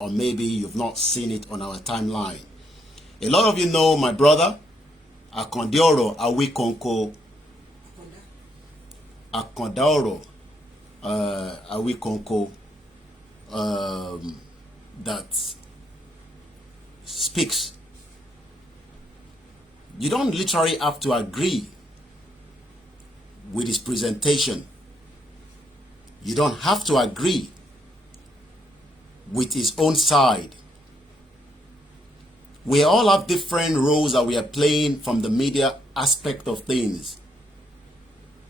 or maybe you've not seen it on our timeline. A lot of you know my brother, Akondaoro Awikonko. Akondaoro Awikonko, that speaks. You don't literally have to agree with his presentation. You don't have to agree with his own side. We all have different roles that we are playing from the media aspect of things.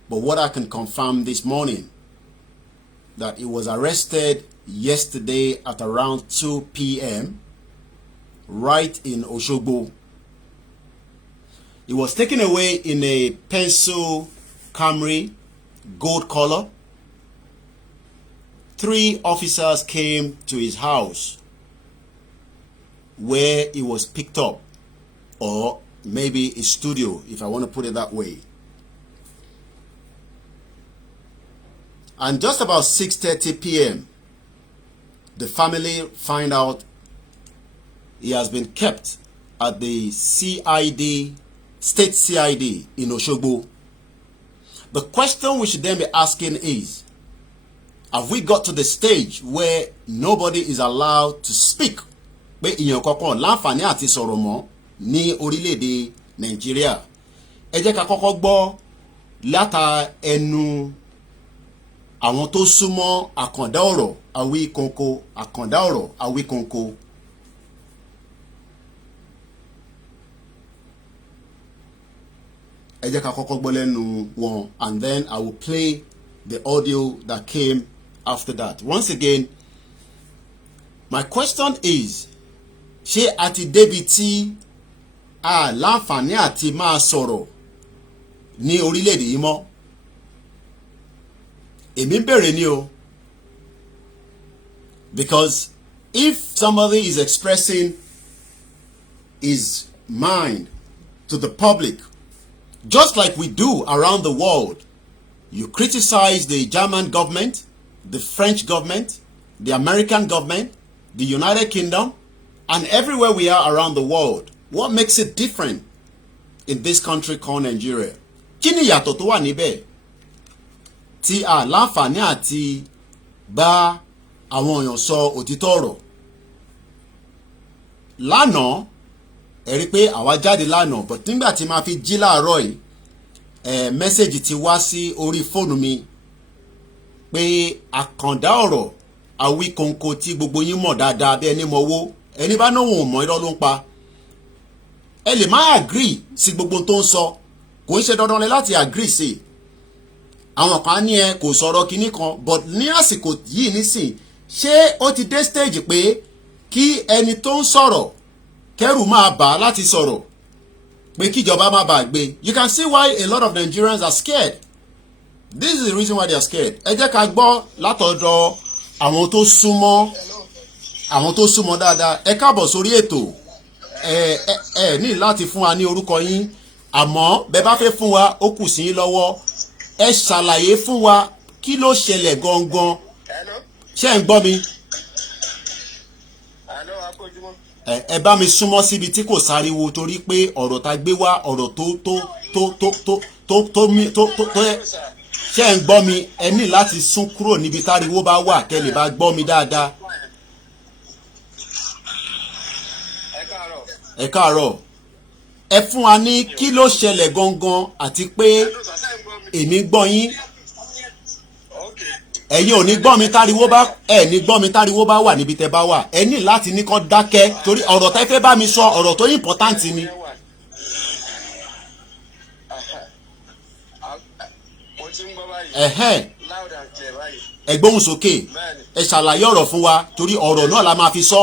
But what I can confirm this morning, that he was arrested yesterday at around 2 p.m. right in Osogbo. He was taken away in a pencil Camry, gold color. 3 officers came to his house where he was picked up, or maybe a studio, if I want to put it that way. And just about 6:30 p.m., the family find out he has been kept at the CID, State CID in Osogbo. The question we should then be asking is, have we got to the stage where nobody is allowed to speak? Pé ìyẹn kankan láǹfààní àti sọ̀rọ̀ mọ́ ní orílẹ̀-èdè Nàìjíríà. Ẹ jẹ́ ká kọ́kọ́ gbọ́ láta ẹnu àwọn tó súnmọ́ Akondaoro Awikonko, Akondaoro Awikonko. Ẹ jẹ́ ká kọ́kọ́ gbọ́ lẹ́nu wọn, and then I will play the audio that came after that. Once again, my question is, ṣé àti débi tí a láǹfààní àti máa sọ̀rọ̀ ní orílẹ̀-èdè yìí mọ́? Èmi bẹ̀rẹ̀ ni o. Because if somebody is expressing his mind to the public, just like we do around the world, you criticize the German government, the French government, the American government, the United Kingdom, and everywhere we are around the world. What makes it different in this country called Nigeria? Kí ni ìyàtọ̀ tó wà níbẹ̀ tí a láǹfààní àti bá àwọn èèyàn sọ òtítọ́ ọ̀rọ̀? Lánàá, ẹ rí pé àwa jáde lánàá, but nígbà tí máa fi jí láàárọ̀ yìí, mẹ́sẹ̀jì ti wá sí orí fóònù mi pé Akondaoro Awikonko tí gbogbo yín mọ̀ dáadáa bí ẹni mọ̀wó, ẹni bá náà wọn ò mọ̀ irọ́ ló ń pa. Ẹ lè má agree sí gbogbo tó ń sọ, kò ń ṣe dandan láti agree sí. Àwọn kan ní ẹ kò sọ̀rọ̀ kinní kan, but ní àsìkò yìí nísìn, ṣé ó ti dé stage pé kí ẹni tó ń sọ̀rọ̀ kẹ́rù máa bà á láti sọ̀rọ̀, pé kíjọba má bàa gbé? You can see why a lot of Nigerians are scared. This is the reason why they are scared. Ẹ jẹ́ ká gbọ́ látọ̀dọ̀ àwọn tó súnmọ́ dáadáa. Ẹ káàbọ̀ sórí ètò. Ẹ ní láti fún wa ní orúkọ yín, àmọ́ bẹ́ bá fẹ́ fún wa ó kù sí yín lọ́wọ́. Ẹ ṣàlàyé fún wa kí ló ṣẹlẹ̀ gangan. Ṣé ń gbọ́ mi? Ẹ bá mi súnmọ́ síbi tí kò sáriwo, torí pé ọ̀rọ̀ tá gbé wá ọ̀rọ̀ tó ṣé ń gbọ́ mi? Ẹ ní láti sún kúrò níbi táriwo bá wà kẹ́ lè bá gbọ́ mi dáadáa. Ẹ káàárọ̀. Ẹ fún wa ní kí ló ṣẹlẹ̀ gangan, àti pé èmi gbọ́ yín, ẹ̀yin ò ní gbọ́ mi táriwo bá, ẹ ní gbọ́ mi táriwo bá wà níbi tẹ́ bá wà. Ẹ ní láti ní kó dákẹ́, torí ọ̀rọ̀ tẹ́ fẹ́ bá mi sọ ọ̀rọ̀ tó important ni. Ẹ gbóhùn sókè, ẹ ṣàlàyé ọ̀rọ̀ fún wa, torí ọ̀rọ̀ náà la máa fi sọ.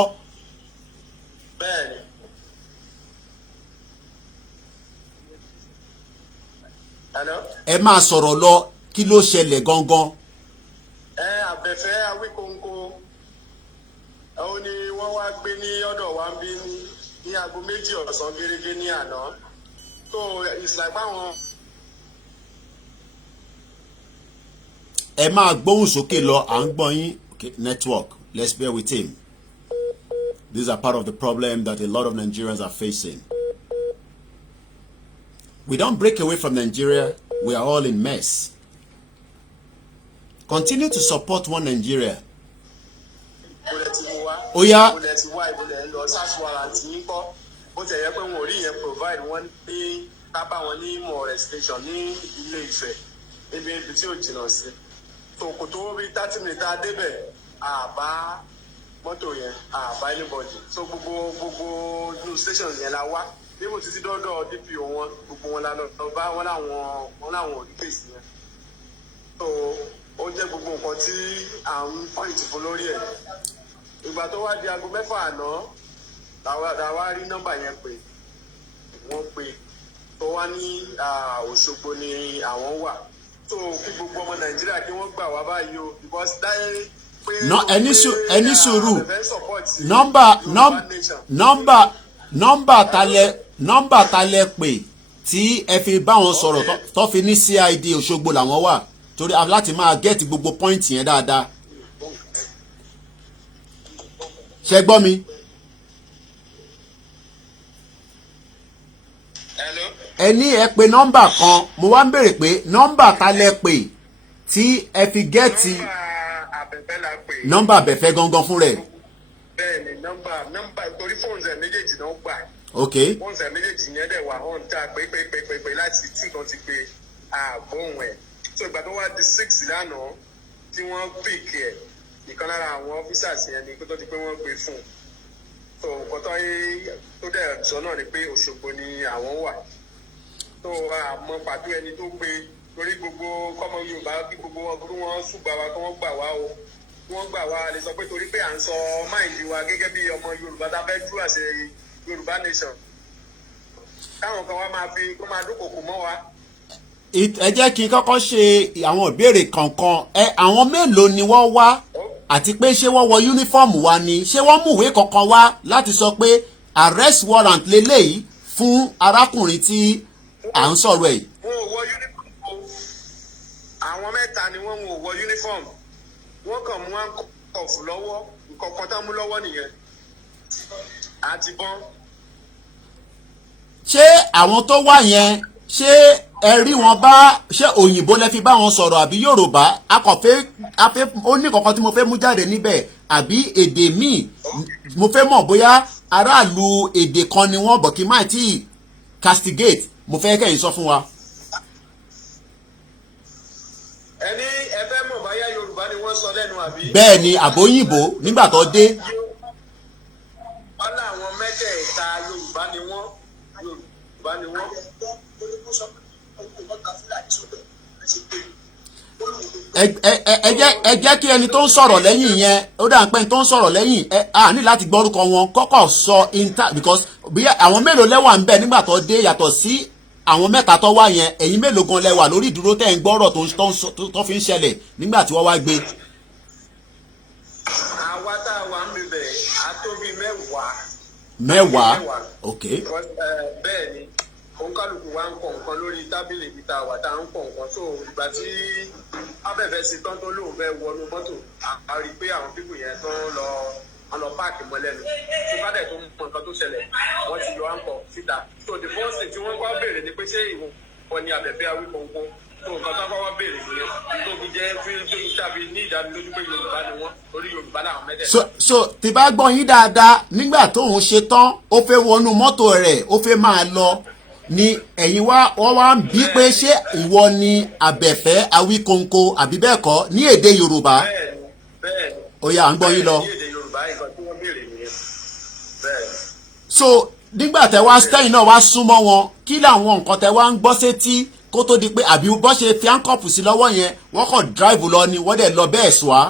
Ẹ máa sọ̀rọ̀ lọ, kí ló ṣẹlẹ̀ gangan? Àbẹ̀fẹ́ Awikonko, òun ni wọ́n wá gbé ní ọ̀dọ̀ wa ń bí ní aago 2 ọ̀sán gẹ́gẹ́ ní àná. So it's like báwọn. Ẹ máa gbóhùn sókè lọ, à ń gbọ́ yín. Okay, network, let's bear with him. These are part of the problem that a lot of Nigerians are facing. We don't break away from Nigeria, we are all in mess. Continue to support one Nigeria. Oya. Bó ti yẹ pé wọn ò rí yẹn provide wọn ní kábà wọn ní more registration ní Ilé Ifẹ̀ ibi tí ò jìnnà sí. So kò tó rí 30 minutes a débẹ̀ àbá mọ́tò yẹn àbá anybody. So gbogbo new station yẹn la wá. Bí mo ti ti dọ́dọ̀ DPO wọn gbogbo wọn la lọ bá wọn láwọn òní case yẹn. So ó jẹ́ gbogbo nǹkan tí à ń point fún lórí ẹ̀. Ìgbà tó wá di aago 6 àná làwa rí nọ́mbà yẹn pé wọ́n pè tó wá ní Òṣogbo ni àwọn wà. So kí gbogbo ọmọ Nàìjíríà kí wọ́n gbà wá báyìí o because dáyé pé ẹni sùúrù nọ́mbà talẹ̀ pè tí ẹ fi bá wọn sọ̀rọ̀ tó fi ní CID Òṣogbo làwọn wà torí láti máa gẹ́ẹ̀tì gbogbo pọ́ìntì yẹn dáadáa. Ṣé gbọ́ mi? Ẹni ẹ pè nọ́mbà kan mo wá ń béèrè pé nọ́mbà talẹ̀ pè tí ẹ fi gẹ́ẹ̀tì nọ́mbà Àbẹ̀fẹ́ gangan fún rẹ̀. Bẹ́ẹ̀ni nọ́mbà torí fóònù ẹ̀ méjèèjì náà gbà. Ok. Fóònù ẹ̀ méjèèjì yẹn dẹ̀ wà hàn tá a pé láti tí kan ti pe àbóhùn ẹ̀. So ìgbà tó wá di 6 lánàá tí wọ́n pick ẹ̀ ìkan lára àwọn officers yẹn ni kó tó di pé wọ́n gbé fún un. So nǹkan tó dẹ̀ sọ náà ni pé Òṣogbo ni àwọn wà. So àmọ́ pàtó ẹni tó gbé torí gbogbo kọ́mọ Yorùbá kí gbogbo wọn kí wọ́n ṣùgbà wa kí wọ́n gbà wá o. Wọ́n gbà wá lè sọ pé torí pé à ń sọ máìlì wa gẹ́gẹ́ bí ọmọ Yorùbá tá a fẹ́ dúró àṣẹ Yorùbá nation. Káwọn kan wá máa fi kó máa dúnkòkò mọ́ wa. Ẹ jẹ́ kí n kọ́kọ́ ṣe àwọn ìbéèrè kankan. Àwọn mélòó ni wọ́n wá àti pé ṣé wọ́n wọ yúnífọ́ọ̀mù wa ni ṣé wọ́n mú ìwé kankan wá láti sọ pé arrest warrant lélẹ́yìí fún arákùnrin tí à ń sọ̀rọ̀ ẹ̀. Wọ́n ò wọ yúnífọ́ọ̀mù. Àwọn mẹ́ta ni wọ́n ò wọ yúnífọ́ọ̀mù. Wọ́n kàn mú àǹkọ̀fù lọ́wọ́ nǹkan kan tá mú lọ́wọ́ nìyẹn. Àti bọ́n. Ṣé àwọn tó wá yẹn ṣé ẹ rí wọn bá ṣé òyìnbó lẹ fi bá wọn sọ̀rọ̀ àbí Yorùbá ó ní kankan tí mo fẹ́ mú jáde níbẹ̀ àbí èdè míì mo fẹ́ mọ̀ bóyá aráàlú èdè kan ni wọ́n bọ̀ kí má tí castigate mo fẹ́ kẹ́yìn sọ fún wa. Ẹni ẹ fẹ́ mọ̀ bóyá Yorùbá ni wọ́n sọ lẹ́nu àbí. Bẹ́ẹ̀ ni àbóyìnbó nígbà tó dé. Wọ́n láwọn mẹ́tẹ̀ẹ̀ta Yorùbá ni wọ́n. Ẹ jẹ́ kí ẹni tó ń sọ̀rọ̀ lẹ́yìn yẹn ó dà ń pẹ́ tó ń sọ̀rọ̀ lẹ́yìn a ní láti gbọ́rúkọ wọn kọ́kọ́ sọ because bí àwọn mélòó lẹ́wà ń bẹ nígbà tó dé yàtọ̀ sí àwọn mẹ́ta tó wá yẹn ẹ̀yin mélòó gan lẹ́wà lórí ìdúró tẹ́ ń gbọ́rọ̀ tó fi ń ṣẹlẹ̀ nígbà tí wọ́n wá gbé. Àwa tá a wà ń bẹ̀rẹ̀ a tó bí mẹ́wàá ok. Bẹ́ẹ̀ ni òǹkàlùkù wa ń kọ nǹkan lórí tábìlì ibi tá a wà tá a ń kọ nǹkan so ìgbà tí abẹ́fẹ́ sí tán tó lóun fẹ́ wọnú mọ́tò a rí i pé àwọn pípù yẹn tó ń lọ páàkì mọ́ lẹ́nu tó bá dẹ̀ tó ń mọ nǹkan tó ṣẹlẹ̀ wọ́n ti yọ àǹkọ̀ síta so the first thing tí wọ́n kọ́ béèrè ni pé ṣé ìwọ ni Àbẹ̀fẹ́ Awikonko tó nǹkan tó kọ́ béèrè nìyẹn tó fi jẹ́ fi tàbí ní ìdánilójú pé Yorùbá ni wọ́n orí Yorùbá làwọn mẹ́tẹ̀ẹ̀ta. so tí bá gbọ́ yín dáadáa nígbà tóun ṣe tán ó fẹ́ wọnú mọ́tò rẹ̀ ó fẹ́ máa lọ ni ẹ̀yin wọ́n wá ń bí pé ṣé ìwọ ni Àbẹ̀fẹ́ Awikonko àbí bẹ́ẹ̀ kọ́ ní èdè Yorùbá. Bẹ́ẹ̀ni. Ó yá à ń gbọ́ yín lọ. Ní èdè Yorùbá nǹkan tí wọ́n béèrè nìyẹn. Bẹ́ẹ̀ni. So nígbà tẹ wá stẹ́yìn náà wá súnmọ́ wọn kí làwọn nǹkan tẹ wá ń gbọ́ sétí kó tó di pé àbí bọ́ ṣe fi áńkọ̀pù sí lọ́wọ́ yẹn wọ́n kàn drive lọ ni wọ́n dẹ̀ lọ bẹ́ẹ̀ sọ á.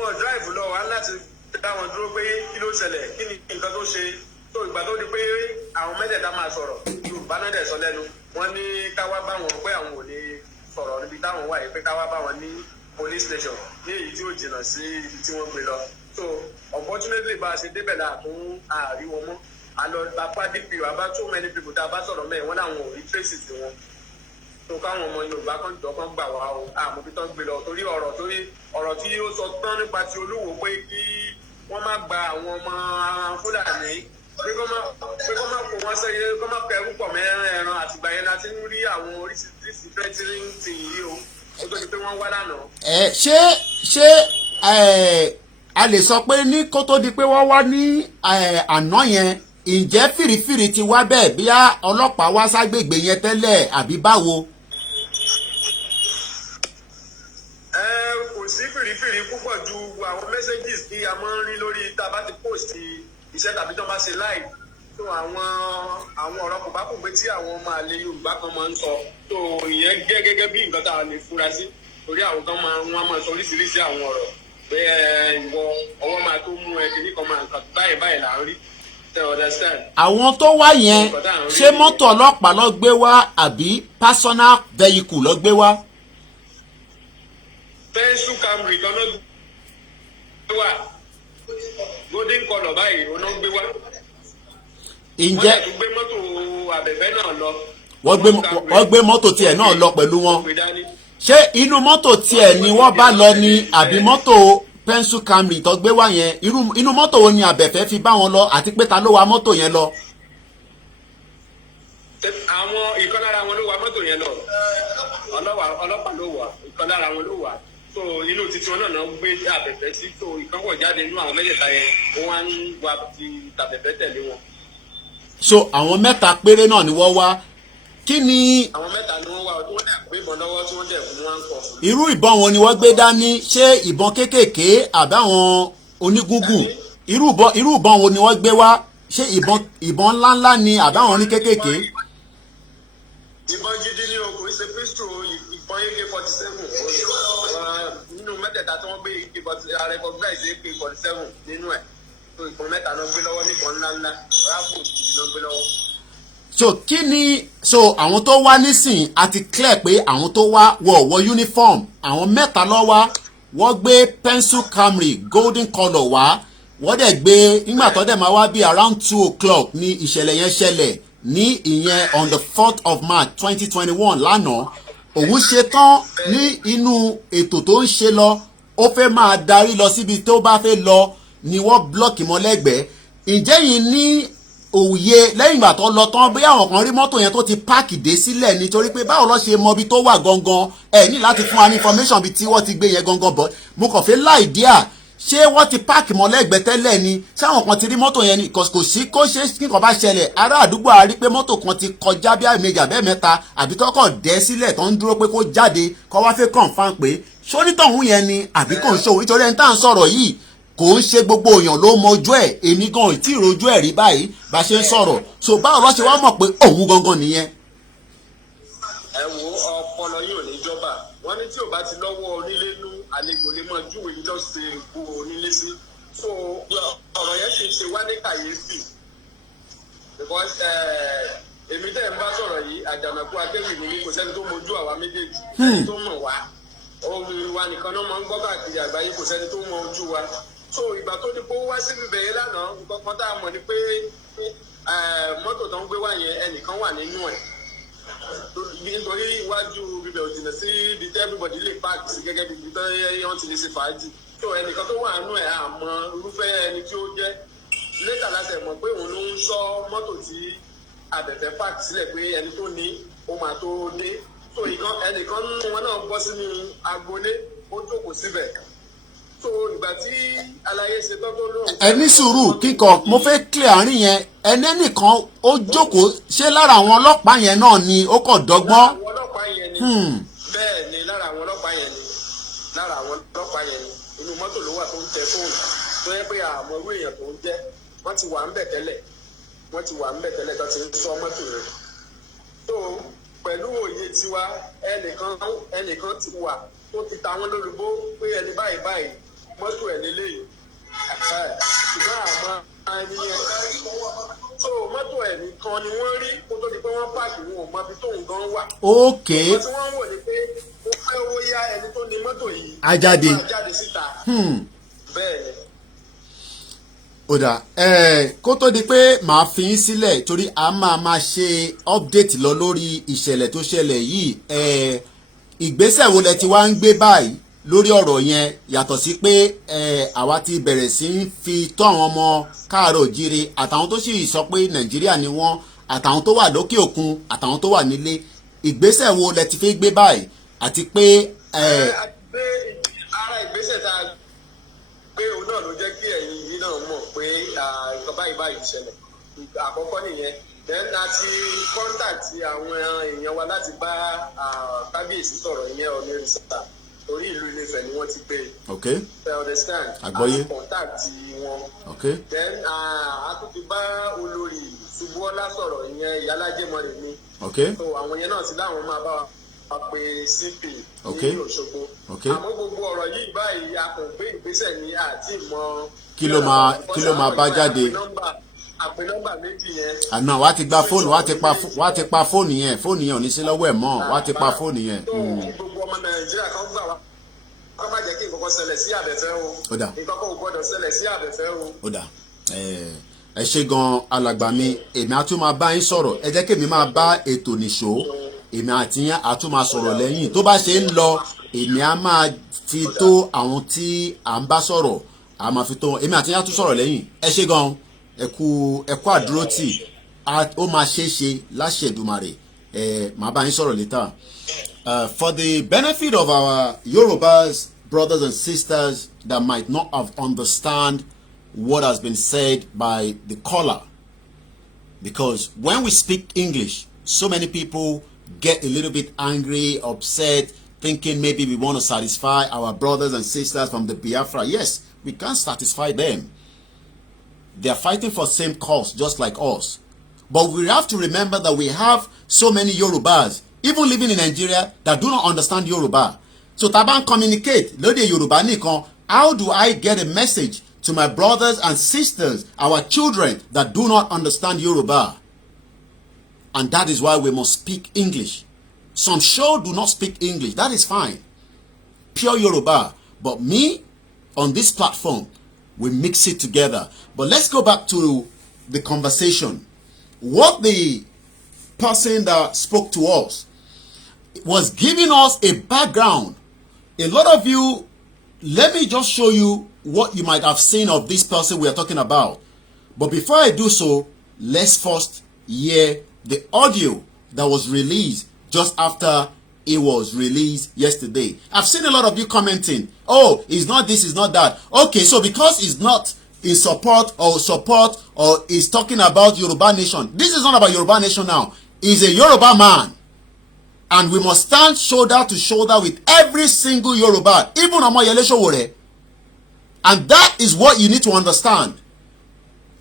Wọ́n drive lọ wá láti dá wọn dúró pé kí ló ṣẹlẹ̀ kí ni nǹkan tó ṣe tó ìgbà tó di pé àwọn mẹ́tẹ̀ẹ̀ta máa sọ̀rọ̀ Yorùbá náà dẹ̀ sọ lẹ́nu wọ́n ní káwá bá wọn pé àwọn ò lè sọ̀rọ̀ níbi táwọn wà yìí pé káwá bá wọn ní police station ní èyí tí ó jìnnà sí ibi tí wọ́n gbé lọ so unfortunately bá a ṣe débẹ̀ là tún àárí wọn mọ́ àlọ́ apá DPO àbá too many people tá a bá sọ̀rọ̀ mẹ́rin wọ́n láwọn ò rí traces wọn tó káwọn ọmọ Yorùbá kan jọ kan gbà wá o àmọ́ bí tán gbé lọ torí ọ̀rọ̀ tí ó sọ tán nípa ti Olúwo pé kí wọ́n má gba àwọn ọmọ Fúlàní pé kó má kó wọ́n sẹ́yìn kó má pẹ̀rú pọ̀ mẹ́rin ẹran àtìgbà yẹn láti ń rí àwọn oríṣiríṣi threatening ti yìí o ó tó di pé wọ́n wá lánàá. ṣé a lè sọ pé ní kó tó di pé wọ́n wá ní àná yẹn ǹjẹ́ fìrìfìrì ti wá bẹ́ẹ̀ bí ọlọ́pàá wá ságbègbè yẹn tẹ́lẹ̀ àbí báwo. Kò sí fìrìfìrì púpọ̀ ju àwọn messages tí a máa ń rí lórí tá a bá ti post iṣẹ́ tàbí tó bá ṣe live tó àwọn ọ̀rọ̀ kò bá kò pé tí àwọn ọmọ àlè Yorùbá kan máa ń sọ tó ìyẹn jẹ́ gẹ́gẹ́ bí nǹkan tá a lè fura sí torí àwọn kan wọ́n máa sọ oríṣiríṣi àwọn ọ̀rọ̀ pé ìwọ ọwọ́ máa tó mú ẹ kìíní kan máa nǹkan báyìí là ń rí. àwọn tó wá yẹn ṣé mọ́tò ọlọ́pàá ló gbé wá àbí personal vehicle ló gbé wá. Pẹ́ńsù Camry kan ló gbé wá golden colour báyìí ó náà gbé wá. ǹjẹ́ wọ́n gbé mọ́tò àbẹ̀bẹ̀ náà lọ. wọ́n gbé mọ́tò tiẹ̀ náà lọ pẹ̀lú wọn. ṣé inú mọ́tò tiẹ̀ ni wọ́n bá lọ ní àbí mọ́tò pẹ́ńsù Camry tó gbé wá yẹn inú mọ́tò wo ni àbẹ̀fẹ́ fi bá wọn lọ àti pé ta ló wa mọ́tò yẹn lọ. àwọn ìkan lára wọn ló wa mọ́tò yẹn lọ ọlọ́pàá ló wà ìkan lára wọn ló wà so inú títí wọn náà gbé àbẹ̀fẹ́ sí so ìkan wọ̀ jáde nínú àwọn mẹ́tẹ̀ẹ̀ta yẹn wọ́n á ń wa ti tàbẹ̀fẹ́ tẹ̀lé wọn. so àwọn mẹ́ta péré náà ni wọ́n wá kí ni. àwọn mẹ́ta ni wọ́n wá tí wọ́n dẹ̀ gbé ìbọn lọ́wọ́ tí wọ́n dẹ̀ fún wọn kọ. irú ìbọn wo ni wọ́n gbé dání ṣé ìbọn kéékèèké àbí àwọn onígúngùn irú ìbọn wo ni wọ́n gbé wá ṣé ìbọn ńláńlá ni àbí àwọn oní kéékèèké. ìbọn gidi ni o kò ṣe pistol ìbọn AK-47 nínú mẹ́tẹ̀ẹ̀ta tí wọ́n gbé recognize AK-47 nínú ẹ̀ so ìbọn mẹ́ta náà gbé lọ́wọ́ níbọn ńláńlá ráàbù gidi náà gbé lọ́wọ́. so àwọn tó wá nísìn àti clear pé àwọn tó wá wọ uniform àwọn mẹ́ta ló wá wọ́n gbé pencil Camry golden colour wá wọ́n dẹ̀ gbé nígbà tó dẹ̀ máa wá bí around 2:00 ní ìṣẹ̀lẹ̀ yẹn ṣẹlẹ̀ ní ìyẹn on the 4th of March 2021 lánàá òun ṣe tán ní inú ètò tó ń ṣe lọ ó fẹ́ máa darí lọ síbi tó bá fẹ́ lọ ni wọ́n blọ́ọ̀kì mọ́ lẹ́gbẹ̀ẹ́ ǹjẹ́ yìí ní òye lẹ́yìn ìgbà tó lọ tán bí àwọn kan rí mọ́tò yẹn tó ti páàkì dé sílẹ̀ nítorí pé báwo ló ṣe mọ ibi tó wà gangan ẹ ní láti fún wa ní information bíi tí wọ́n ti gbé yẹn gangan bọ̀ mo kàn fẹ́ láì díà ṣé wọ́n ti páàkì mọ́ lẹ́gbẹ̀ẹ́ tẹ́lẹ̀ ni ṣé àwọn kan ti rí mọ́tò yẹn ni kò sí kó ṣe kíkan bá ṣẹlẹ̀ ará àdúgbò àrí pé mọ́tò kan ti kọjá bí àmì àbẹ́ mẹ́ta àbí tọkọ̀ dẹ́ sílẹ̀ tó ń dúró pé kó jáde kó wá fẹ́ confirm pé ṣónítọ̀hún yẹn ni àbí kò ń ṣòwò nítorí ẹni tá à ń sọ̀rọ̀ yìí kò ń ṣe gbogbo èèyàn ló mọjú ẹ̀ èmi gan ò tí ì rojú ẹ̀ rí báyìí bá ṣe ń sọ̀rọ̀ so báwo ló ṣe wá mọ̀ pé òun gangan nìyẹn. ẹ wo ọpọlọ yóò ní jọba wọn ní tí ò bá ti lọ́wọ́ onílé nú àlejò lè mọ júwèé ìjọsìn èkó onílé sí so ọ̀rọ̀ yẹn ṣe ṣe wá ní kàyéfì because èmi tẹ́ ẹ̀ ń bá sọ̀rọ̀ yìí àjànàkú akéwì mi kò sẹ́ni tó mojú àwa méjèèjì sẹ́ni tó mọ̀ wá ohun wa nìkan náà máa ń gbọ́ káàkiri àgbáyé kò sẹ́ni tó mọ ojú wa so ìgbà tó ní kó wá síbi bẹ̀yẹ lánàá nǹkan kan tá a mọ̀ ni pé mọ́tò tó ń gbé wá yẹn ẹnìkan wà nínú ẹ̀ nítorí iwájú bíbẹ̀ òjìnà sí ibi tí everybody lè park sí gẹ́gẹ́ bí ibi tó yẹn ti lè ṣe fàájì so ẹnìkan tó wà nínú ẹ̀ àmọ́ irúfẹ́ ẹni tí ó jẹ́ lẹ́tà láti mọ̀ pé òun ló ń ṣọ́ mọ́tò tí àbẹ̀fẹ́ park sílẹ̀ pé ẹni tó ní ó máa tó dé so ẹnìkan nínú wọn náà bọ́ sínú agboolé ó jókòó síbẹ̀ so ìgbà tí aláyé ṣe tán tó lóhùn. ẹ ní sùúrù kíkọ mo fẹ́ clear àárín yẹn ẹnẹ́nìkan ó jókòó ṣé lára àwọn ọlọ́pàá yẹn náà ni ó kọ̀ dọ́gbọ́n. lára àwọn ọlọ́pàá yẹn ni bẹ́ẹ̀ ni lára àwọn ọlọ́pàá yẹn ni inú mọ́tò ló wà tó ń tẹ fóònù tó yẹ pé àmọ́ irú èèyàn tó ń jẹ́ wọ́n ti wà ń bẹ̀ tẹ́lẹ̀ tó ti ń sọ mọ́tò rẹ̀ so pẹ̀lú òye tiwa ẹnìkan ti wà tó ti ta wọn lólobó pé ẹni báyìí mọ́tò ẹ̀ lélẹ́yìí ṣùgbọ́n àmọ́ ẹni yẹn so mọ́tò ẹ̀ nìkan ni wọ́n rí kó tó di pé wọ́n pààkì wọn ò mọ ibi tóun gan wà. ok wọ́n tí wọ́n ń wò ni pé ó fẹ́ owó yá ẹni tó ní mọ́tò yìí ajáde síta bẹ́ẹ̀ ni. ó dà kó tó di pé màá fi yín sílẹ̀ torí a máa ṣe update lọ lórí ìṣẹ̀lẹ̀ tó ṣẹlẹ̀ yìí ìgbésẹ̀ wo lẹ ti wá ń gbé báyìí lórí ọ̀rọ̀ yẹn yàtọ̀ sí pé àwa ti bẹ̀rẹ̀ sí ń fi tó àwọn ọmọ káàárọ̀ òjíire àtàwọn tó sì sọ pé Nàìjíríà ni wọ́n àtàwọn tó wà lókè òkun àtàwọn tó wà nílé ìgbésẹ̀ wo lẹ ti fi gbé báyìí àti pé. Ara ìgbésẹ̀ tá a gbé òun náà ló jẹ́ kí ẹ̀yin yìí náà mọ̀ pé nǹkan báyìí ṣẹlẹ̀ àkọ́kọ́ nìyẹn then àti kọ́ńtàtì àwọn èèyàn wa láti bá kábíyèsí sọ̀rọ̀ ìyẹn ọ̀nà ìrìnsà orí ìlú Ilé-Ifẹ̀ ni wọ́n ti gbé. Okay. I understand. Àgbọ́yé. Kọ́ńtàtì wọn. Okay. Then a tún ti bá olórí Ṣubúọlá sọ̀rọ̀ ìyẹn ìyálájẹmọ́rẹ̀ mi. Okay. So àwọn yẹn náà ti láwọn máa bá wa pé CP ní Òṣogbo. Okay. Àmọ́ gbogbo ọ̀rọ̀ yìí báyìí a kò gbé ìgbésẹ̀ ní àti ìmọ̀. Kí ló máa bá jáde. Àpè nọ́mbà méjì yẹn. Àná wàá ti gba fóònù wàá ti pa fóònù yẹn ò ní sí lọ́wọ́ ẹ̀ mọ́ wàá ti pa fóònù yẹn. Gbogbo ọmọ Nàìjíríà kan gbà wá kọ́ má jẹ́ kí nǹkan kan ṣẹlẹ̀ sí àbẹ̀fẹ́ o. Ó dà. Nǹkan kan ò gbọ́dọ̀ ṣẹlẹ̀ sí àbẹ̀fẹ́ o. Ó dà. Ẹ ṣe gan alàgbà mi èmi á tún máa bá yín sọ̀rọ̀ ẹ jẹ́ kí èmi máa bá ètò nìṣó èmi àti yín á tún máa sọ̀rọ̀ lẹ́yìn tó bá ṣe ń lọ èmi á máa fi tó àwọn tí à ń bá sọ̀rọ̀ à máa fi tó èmi àti yín á tún sọ̀rọ̀ lẹ́yìn ẹ ṣe gan ẹ kú àdúrótì ó máa ṣe é ṣe láṣẹ Èdùmàrè màá bá yín sọ̀rọ̀ later. For the benefit of our Yorubas brothers and sisters that might not have understand what has been said by the caller, because when we speak English so many people get a little bit angry, upset, thinking maybe we want to satisfy our brothers and sisters from the Biafra. Yes, we can't satisfy them. They are fighting for same cause just like us. But we have to remember that we have so many Yorubas, even living in Nigeria, that do not understand Yoruba. So taban communicate, lóde Yoruba nìkan, how do I get a message to my brothers and sisters, our children that do not understand Yoruba? And that is why we must speak English. Some sure do not speak English. That is fine. Pure Yoruba. But me, on this platform, we mix it together. But let's go back to the conversation. What the person that spoke to us was giving us a background. A lot of you, let me just show you what you might have seen of this person we are talking about. But before I do so, let's first hear the audio that was released just after it was released yesterday. I've seen a lot of you commenting, oh, it's not this, it's not that. Okay, so because it's not in support or is talking about Yoruba Nation, this is not about Yoruba Nation now. He's a Yoruba man. And we must stand shoulder to shoulder with every single Yoruba, even Omoyele Sowore. And that is what you need to understand.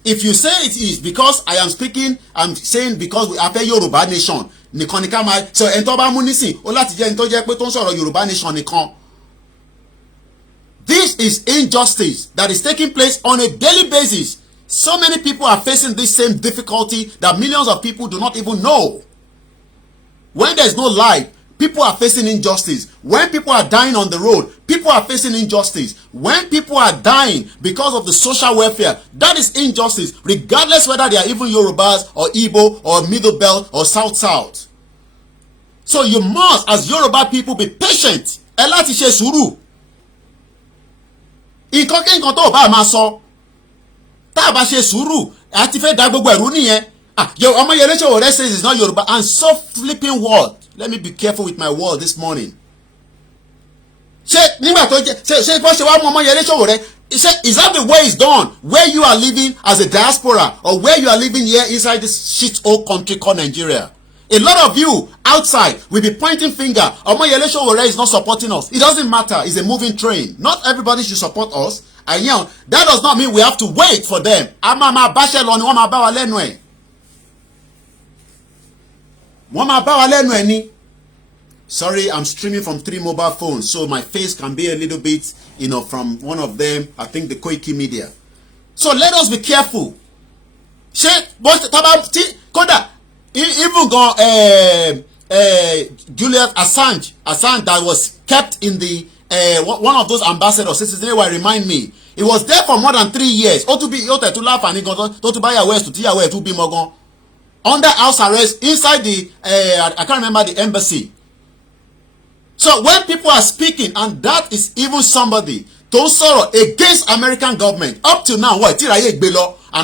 If you say it is because I am speaking, I'm saying because we are a Yoruba Nation, nìkan nìkan máa so ẹni tó bá mú nísìn ó láti jẹ́ ẹni tó jẹ́ pé tó ń sọ̀rọ̀ Yoruba Nation nìkan. This is injustice that is taking place on a daily basis. So many people are facing this same difficulty that millions of people do not even know. When there is no light, people are facing injustice. When people are dying on the road, people are facing injustice. When people are dying because of the social welfare, that is injustice, regardless whether they are even Yorubas or Igbo or Middle Belt or South. So you must, as Yoruba people, be patient. Ẹ láti ṣe sùúrù. Nǹkan kí nǹkan tó bá máa sọ. Tá a bá ṣe sùúrù, àti fẹ́ da gbogbo ẹ̀rú nìyẹn. Omoyele Sowore says it's not Yoruba, and so flipping word. Let me be careful with my word this morning. Ṣé nígbà tó jẹ́ ṣé bó ṣe wá mú Omoyele Sowore? Is that the way it's done? Where you are living as a diaspora, or where you are living here inside this shit old country called Nigeria? A lot of you outside will be pointing finger. Omoyele Sowore is not supporting us. It doesn't matter. It's a moving train. Not everybody should support us. And that does not mean we have to wait for them. Amama bashelo ni wọ́n máa bá wa lẹ́nu ẹ̀. Wọ́n máa bá wa lẹ́nu ẹ̀ ni. Sorry, I'm streaming from 3 mobile phones, so my face can be a little bit, from one of them, I think the Koiki media. So let us be careful. Kódà, even Julius Assange that was kept in the one of those ambassadors, this is the way I remind me. He was there for more than 3 years. To laugh and to buy a to tia to be mogon. Under house arrest inside the I can't remember the embassy. So when people are speaking, and that is even somebody don't sorrow against American government up to now, what and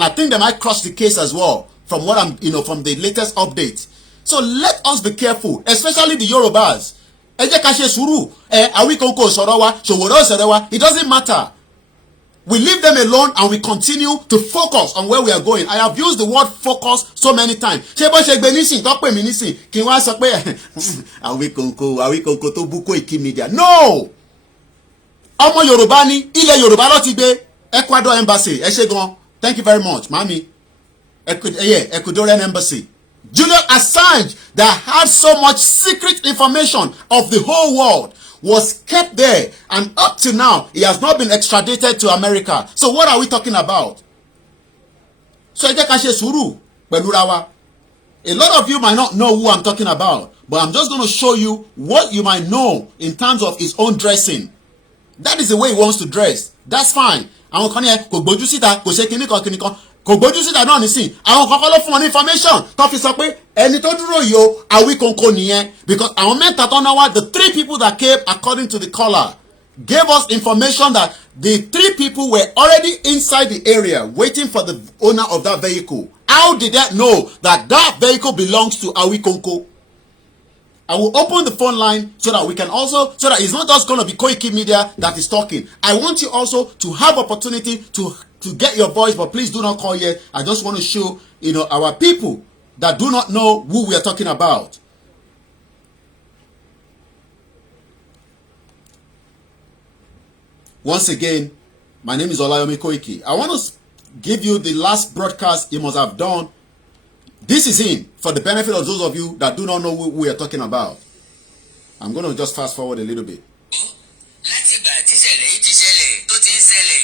I think they might cross the case as well from what I'm, from the latest update. So let us be careful, especially the Yorubas. Awikonko sọ̀rọ̀ wa, Sowore sọ̀rọ̀ wa, it doesn't matter. We leave them alone and we continue to focus on where we are going. I have used the word focus so many times. Ṣé bó ṣe gbé nísìn tó pè mí nísìn kí n wá sọ pé Awikonko tó bú Koiki Media. No! Ọmọ Yorùbá ní ilẹ̀ Yorùbá ló ti gbé Ecuador embassy. Ẹ ṣé gan. Thank you very much, mami. Ecuadorian embassy. Julian Assange that had so much secret information of the whole world was kept there, and up to now he has not been extradited to America. So what are we talking about? So ẹ jẹ́ ká ṣe sùúrù pẹ̀lú ra wa. A lot of you might not know who I'm talking about, but I'm just going to show you what you might know in terms of his own dressing. That is the way he wants to dress. That's fine. Àwọn kan ní ẹ kò gbójú síta kò ṣe kíní kan kò gbójú síta náà nísìn. Àwọn kankan ló fún wọn ní information tó fi sọ pé ẹni tó dúró yìí o Awikonko nìyẹn, because àwọn mẹ́ta tó náà wá, the 3 people that came according to the caller gave us information that the 3 people were already inside the area waiting for the owner of that vehicle. How did they know that that vehicle belongs to Awikonko? I will open the phone line so that we can also, so that it's not just going to be Koiki Media that is talking. I want you also to have opportunity to get your voice, but please do not call yet. I just want to show, our people that do not know who we are talking about. Once again, my name is Olayomi Koiki. I want to give you the last broadcast he must have done. This is him, for the benefit of those of you that do not know who we are talking about. I'm going to just fast forward a little bit. Láti ìgbà tí ìṣẹ̀lẹ̀ yìí ti ṣẹlẹ̀ tó ti ń ṣẹlẹ̀,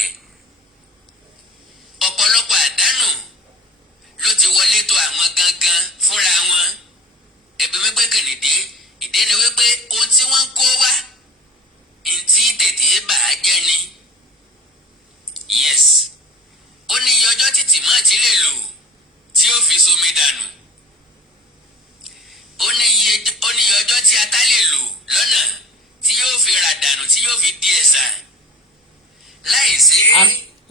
ọ̀pọ̀lọpọ̀ àdánù ló ti wọlé tó àwọn gangan fúnra wọn. Ẹ̀bi wípé kìnìdé, ìdí ni wípé ohun tí wọ́n ń kó wá, ntí tètè bà á jẹ́ ni. Yes, ó ní iye ọjọ́ tí tìmọ́ọ̀tì lè lò tí ó fi somi dànù. Ó ní iye ọjọ́ tí ata lè lò lọ́nà tí yóò fi rà dànù tí yóò fi di ẹ̀sà. Láìsí.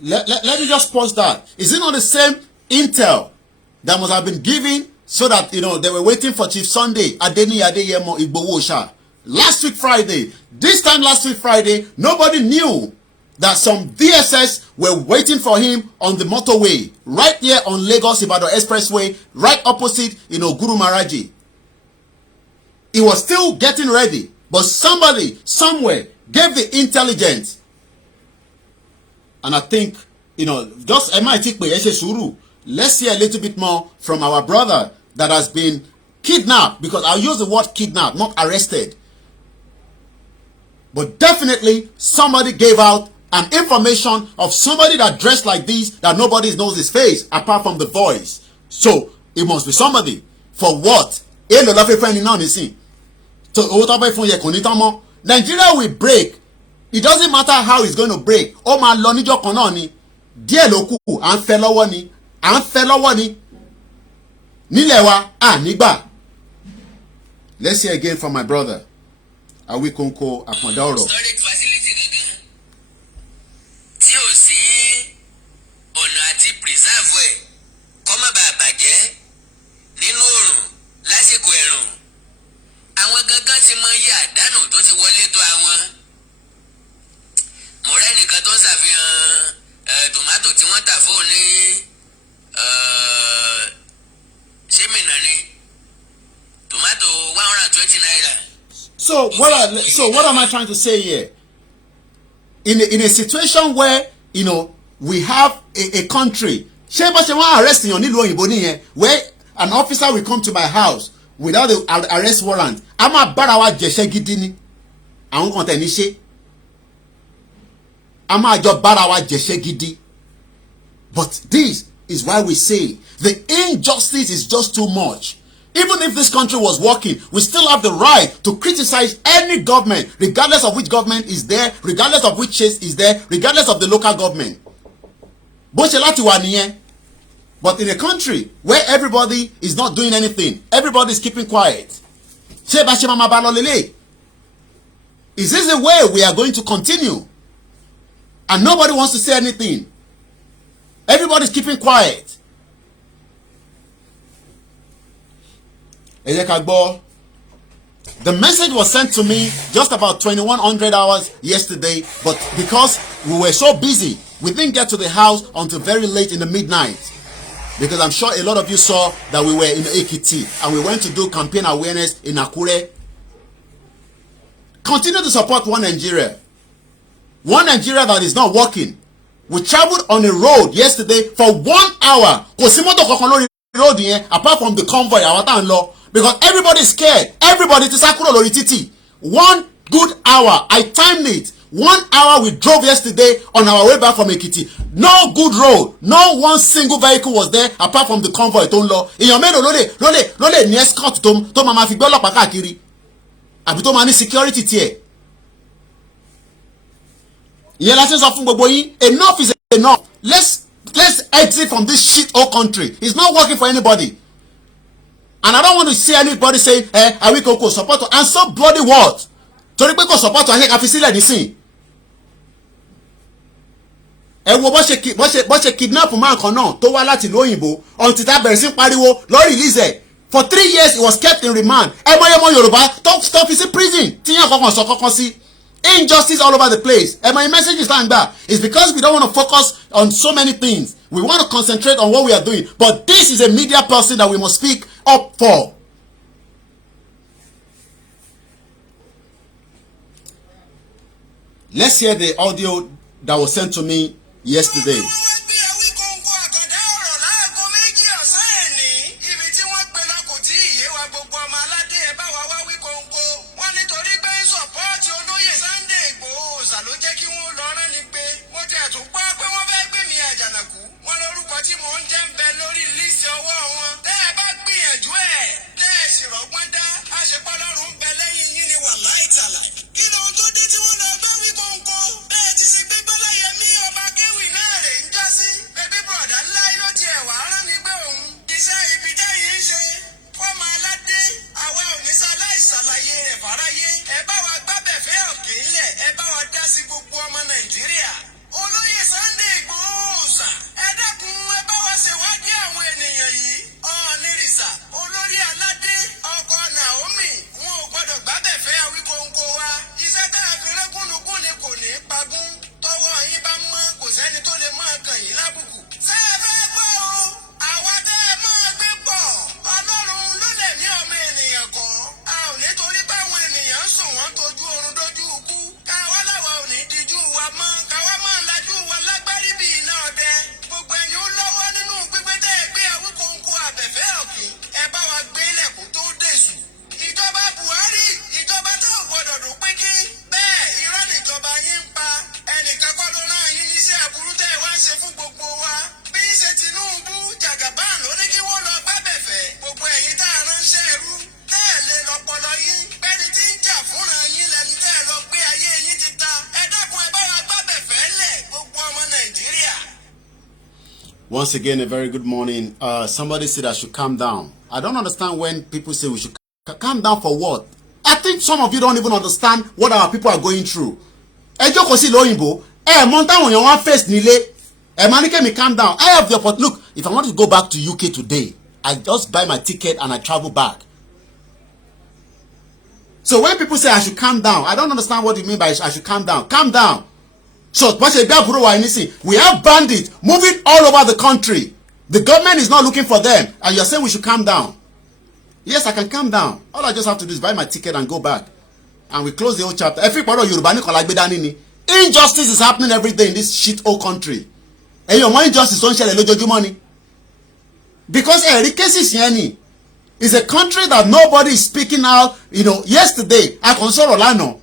Let me just pause that. Is it not the same intel that must have been given so that they were waiting for Chief Sunday Adeni Adeyemo Igboho Osha last week Friday? This time last week Friday, nobody knew that some DSS were waiting for him on the motorway right here on Lagos Ibadan Expressway, right opposite Guru Maharaji. He was still getting ready, but somebody somewhere gave the intelligence. And I think, just let's hear a little bit more from our brother that has been kidnapped, because I'll use the word kidnapped, not arrested. But definitely somebody gave out an information of somebody that dressed like this, that nobody knows his face apart from the voice. So it must be somebody. For what? Nigeria will break. It doesn't matter how it's going to break. Ó máa lọ níjọ́ kan náà ni. Díẹ̀ ló kù, à ń fẹ́ lọ́wọ́ ni. À ń fẹ́ lọ́wọ́ ni. Nílẹ̀ wa, nígbà. Let's hear again from my brother. Awikonko Akondoro. Storage facility gangan tí ò sí ọ̀nà àti preserve ẹ̀ kó má bàa bàjẹ́ nínú oòrùn lásìkò ẹ̀rùn. Àwọn gangan ti mọ iye àdánù tó ti wọlé tó àwọn. Mo rẹ́ nìkan tó ń ṣàfihàn tòmátò tí wọ́n tà fóun ní ṣémìnà ni tòmátò 120 naira. So what am I trying to say here? In a situation where we have a country, ṣé bó ṣe wọ́n arrest èèyàn nílùú òyìnbó nìyẹn, where an officer will come to my house without an arrest warrant, a máa bára wa jẹ̀ṣẹ́ gidi ni. Àwọn kan tẹ̀ ní ṣe. A máa jọ bára wa jẹ̀ṣẹ́ gidi. But this is why we say the injustice is just too much. Even if this country was working, we still have the right to criticize any government, regardless of which government is there, regardless of which chase is there, regardless of the local government. Bó ṣe láti wà nìyẹn. But in a country where everybody is not doing anything, everybody is keeping quiet. Ṣé bá ṣe máa bá lọ lélẹ̀? Is this the way we are going to continue? And nobody wants to say anything. Everybody's keeping quiet. The message was sent to me just about 2100 hours yesterday, but because we were so busy, we didn't get to the house until very late in the midnight. Because I'm sure a lot of you saw that we were in Ekiti and we went to do campaign awareness in Akure. Continue to support One Nigeria. One Nigeria that is not working. We traveled on a road yesterday for 1 hour. Apart from the convoy, because everybody is scared. Everybody is titi. 1 good hour. I timed it. 1 hour we drove yesterday on our way back from Ekiti. No good road. No one single vehicle was there apart from the convoy. Lole escort to mama fi gbolo pa káàkiri. Àbí tó máa ní security tiẹ̀. Ìyẹn la ṣe sọ fún gbogbo yín, enough is enough. Let's exit from this shit old country. It's not working for anybody. And I don't want to see anybody saying, Awikonko support and so bloody what? Torí pé kò support ẹ ká fi sílẹ̀ nísìn. Ẹ wo bó ṣe kidnap man kan náà tó wá láti ìlú òyìnbó until tá bẹ̀rẹ̀ sí pariwo ló release ẹ̀. For 3 years he was kept in remand. Ẹ mọ Yorùbá tó fi sí prison tí yàn kankan sọ kankan sí. Injustice all over the place. And my message is that it's because we don't want to focus on so many things. We want to concentrate on what we are doing. But this is a media person that we must speak up for. Let's hear the audio that was sent to me yesterday. Once again, a very good morning. Somebody said I should calm down. I don't understand when people say we should calm down for what? I think some of you don't even understand what our people are going through. Jókòó sí lóyìnbó, mọ táwọn èèyàn wá face nílé. Má ní kẹ́mi calm down. I have the opportunity. Look, if I want to go back to UK today, I just buy my ticket and I travel back. So when people say I should calm down, I don't understand what you mean by I should calm down. Calm down. So we have bandits moving all over the country. The government is not looking for them, and you're saying we should calm down. Yes, I can calm down. All I just have to do is buy my ticket and go back, and we close the whole chapter. Injustice is happening every day in this shit old country. And your injustice don't share the money because cases is a country that nobody is speaking out. Yesterday I console Olano.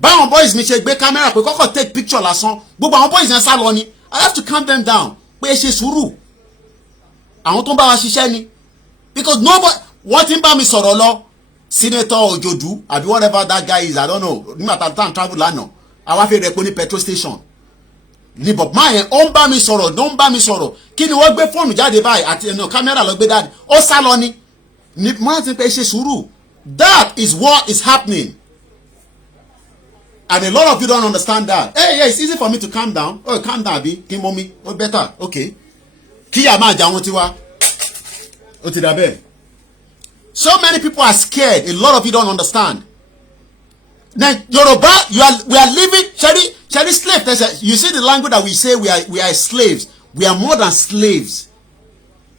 Báwọn boys mi ṣe gbé camera pé kọ́kọ́ take picture lásán gbogbo àwọn boys yẹn sá lọ ni. I have to calm them down pé ẹ ṣe sùúrù àwọn tó ń bá wa ṣiṣẹ́ ni because nobody wọ́n ti ń bá mi sọ̀rọ̀ lọ Senator Ojodu àbí whatever that guy is, I don't know, nígbà tá à ń travel lánàá àwa fẹ́ rẹ̀ pé ní petrol station ní bob máa yẹn ó ń bá mi sọ̀rọ̀ ló ń bá mi sọ̀rọ̀ kí ni wọ́n gbé fóònù jáde báyìí àti kámẹ́rà lọ gbé dáadé ó sá lọ ni mo rántí pé ẹ ṣe sùúrù. That is what is happening. And a lot of you don't understand that. Hey, yeah, it's easy for me to calm down. Oh, calm down, Abi. Kí mommy. Oh, better. Okay. Kí ya ma jàwọn tiwa. Ó ti dà bẹ́ẹ̀. So many people are scared. A lot of you don't understand. Now, Yoruba, we are living, Cherry slave. You see the language that we say we are slaves. We are more than slaves.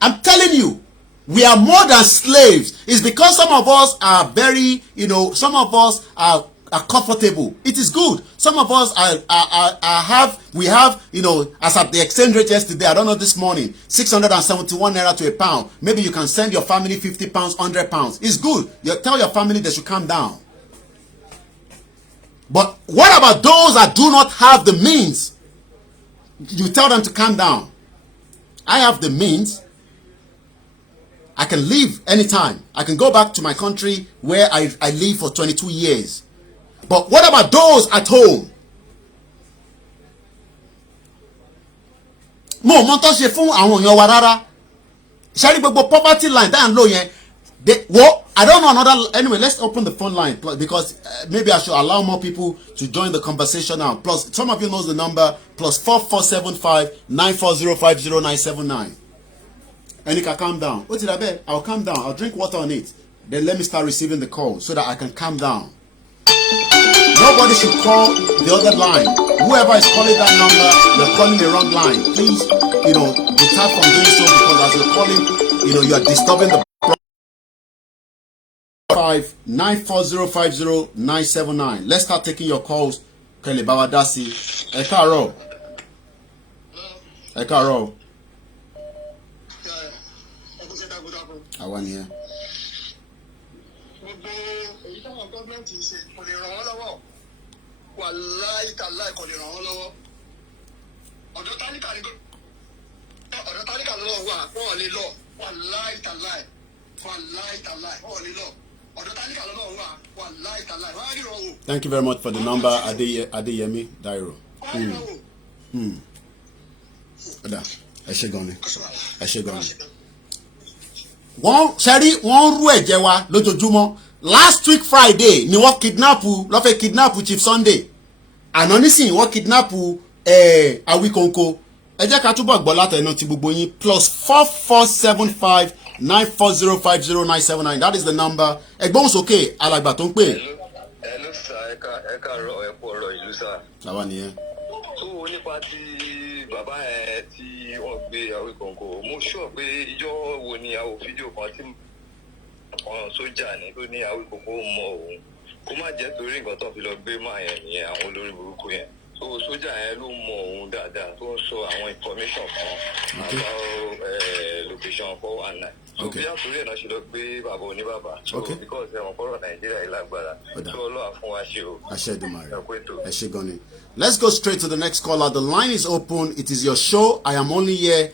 I'm telling you, we are more than slaves. It's because some of us are very, some of us are comfortable. It is good. Some of us we have, as at the exchange rate yesterday, I don't know, this morning, 671 naira to a pound. Maybe you can send your family 50 pounds, 100 pounds. It's good. You tell your family they should calm down. But what about those that do not have the means? You tell them to calm down. I have the means. I can leave anytime. I can go back to my country where I live for 22 years. But what about those at home? Mo mọ tó ṣe fún àwọn èèyàn wa rárá. Ṣé rí gbogbo poverty line that and low yẹn? I don't know another. Anyway, let's open the phone line because maybe I should allow more people to join the conversation now. Plus, some of you knows the number +4475 94050 And you can calm down. What did I bet? I'll calm down. I'll drink water on it. Then let me start receiving the call so that I can calm down. Nobody should call the other line. Whoever is calling that number, you're calling the wrong line. Please, detach from doing so because as you're calling, you are disturbing the 94050 Let's start taking your calls. Kelly Bawadasi. Ekaro. I want here. Thank you very much for the number, Adeyemi Dairo. Wọ́n rú ẹ̀jẹ̀ wa lójoojúmọ́. Last week Friday ni wọ́n kidnap Chief Sunday. Àná nísìnyí wọ́n kidnap Awikonko. Ẹ jẹ́ ká túbọ̀ gbọ́ látẹnu ti gbogbo yín +4475 94050 That is the number. Ẹgbọ́n sókè alàgbà tó ń pè. Hello sir, ẹ̀ka ọ̀rọ̀ ẹ̀kọ́ ọ̀rọ̀ ìlú sir. Làwa nìyẹn. So nípa ti bàbá ẹ̀ tí wọ́n gbé Awikonko, mo sọ pé ìjọ wo ni àwọn fídíò kan tí àwọn sójà ní tó ní Awikonko mọ òun kó má jẹ́ torí nǹkan tó fi lọ gbé máa yẹn nìyẹn àwọn olórí burúkú yẹn. So sójà yẹn ló mọ òun dáadáa tó ń sọ àwọn information kan about location 419. So bí àtúrò yẹn náà ṣe lọ gbé bàbá oníbàbà. So because ẹ̀wọ̀n kọ́rọ̀ Nàìjíríà yìí lágbára. So Ọlọ́run fún wa ṣe o. Àṣẹ Gani. Let's go straight to the next caller. The line is open. It is your show. I am only here,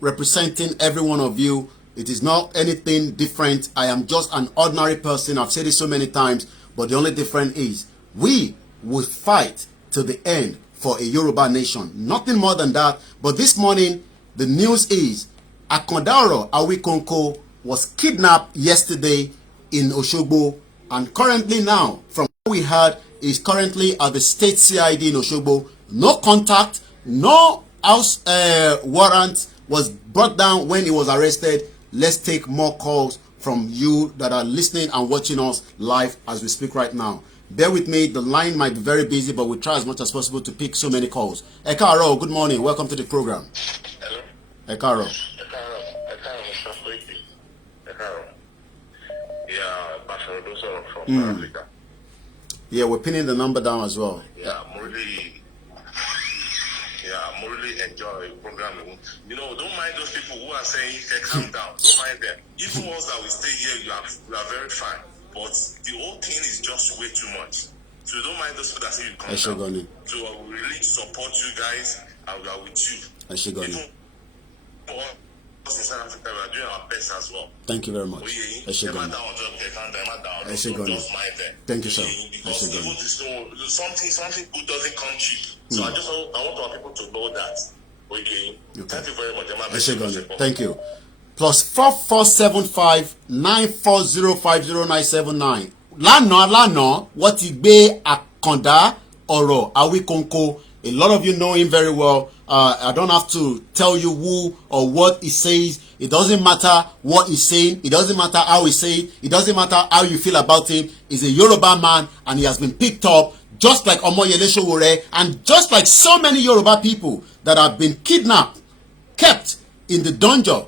representing every one of you. It is not anything different. I am just an ordinary person. I've said it so many times, but the only difference is we will fight to the end for a Yoruba nation. Nothing more than that. But this morning, the news is Akondaro Awikonko was kidnapped yesterday in Oshogbo, and currently now, from what we heard, is currently at the state CID in Oshogbo. No contact, no house warrant was brought down when he was arrested. Let's take more calls from you that are listening and watching us live as we speak right now. Bear with me, the line might be very busy, but we'll try as much as possible to pick so many calls. Ekaro, good morning. Welcome to the program. Hello. Ekaro. Mr. Koiki. Yeah, Pastor Doso from South Africa. Yeah, we're pinning the number down as well. Yeah, I'm really enjoying the program. Don't mind those people who are saying, hey, calm down. Don't mind them. Even once that we stay here, you are very fine. But the whole thing is just way too much. So don't mind those people that say you calm down. So I will really support you guys, and we are with you. Even us in South Africa, we are doing our best as well. Thank you very much. Thank you, sir. Because something good doesn't come cheap. So I want our people to know that. Okay. Thank you very much. Thank you. +4475 94050 Lánàá wọ́n ti gbé Àkàndá ọ̀rọ̀ Awikonko. A lot of you know him very well. I don't have to tell you who or what he says. It doesn't matter what he's saying. It doesn't matter how he says it. It doesn't matter how you feel about him. He's a Yoruba man and he has been picked up just like Omoyele Sowore and just like so many Yoruba people that have been kidnapped, kept in the dungeon